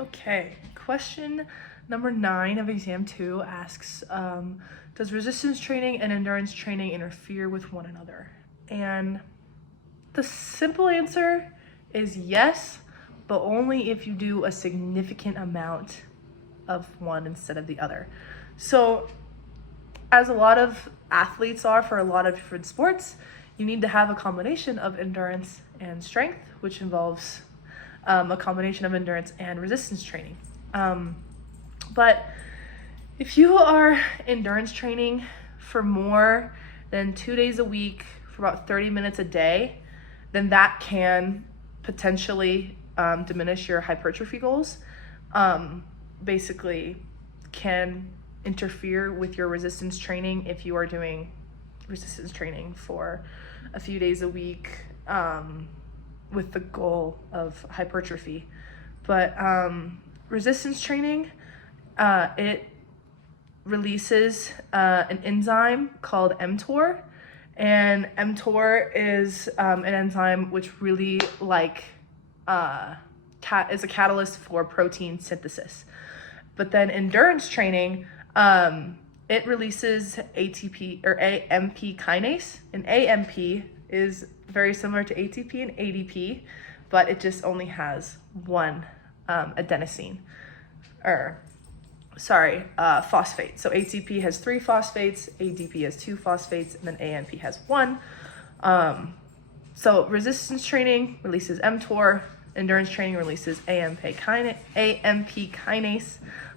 Okay, question number 9 of exam 2 asks, does resistance training and endurance training interfere with one another? And the simple answer is yes, but only if you do a significant amount of one instead of the other. So as a lot of athletes are for a lot of different sports, you need to have a combination of endurance and strength, which involves a combination of endurance and resistance training. But if you are endurance training for more than 2 days a week for about 30 minutes a day, then that can potentially diminish your hypertrophy goals. Basically can interfere with your resistance training if you are doing resistance training for a few days a week with the goal of hypertrophy. But resistance training, it releases an enzyme called mTOR, and mTOR is an enzyme which really is a catalyst for protein synthesis. But then endurance training, it releases ATP or AMP kinase, and AMP is very similar to ATP and ADP, but it just only has one adenosine, phosphate. So ATP has 3 phosphates, ADP has 2 phosphates, and then AMP has 1. So resistance training releases mTOR, endurance training releases AMP kinase.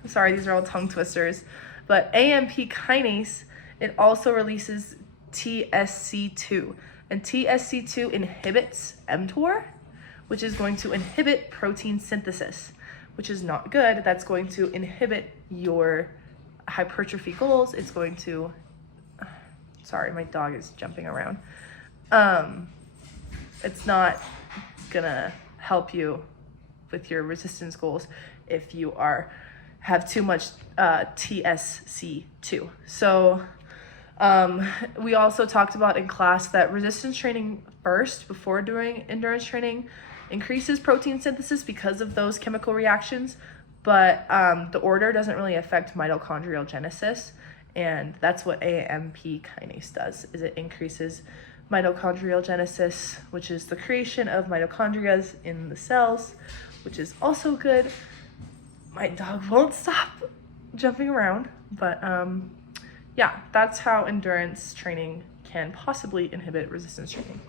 I'm sorry, these are all tongue twisters. But AMP kinase, it also releases TSC2. And TSC2 inhibits mTOR, which is going to inhibit protein synthesis, which is not good. That's going to inhibit your hypertrophy goals. It's going to, sorry, my dog is jumping around. It's not gonna help you with your resistance goals if you have too much TSC2. So we also talked about in class that resistance training first before doing endurance training increases protein synthesis because of those chemical reactions, but the order doesn't really affect mitochondrial genesis, and that's what AMP kinase does, is it increases mitochondrial genesis, which is the creation of mitochondria in the cells, which is also good. My dog won't stop jumping around, but yeah, that's how endurance training can possibly inhibit resistance training.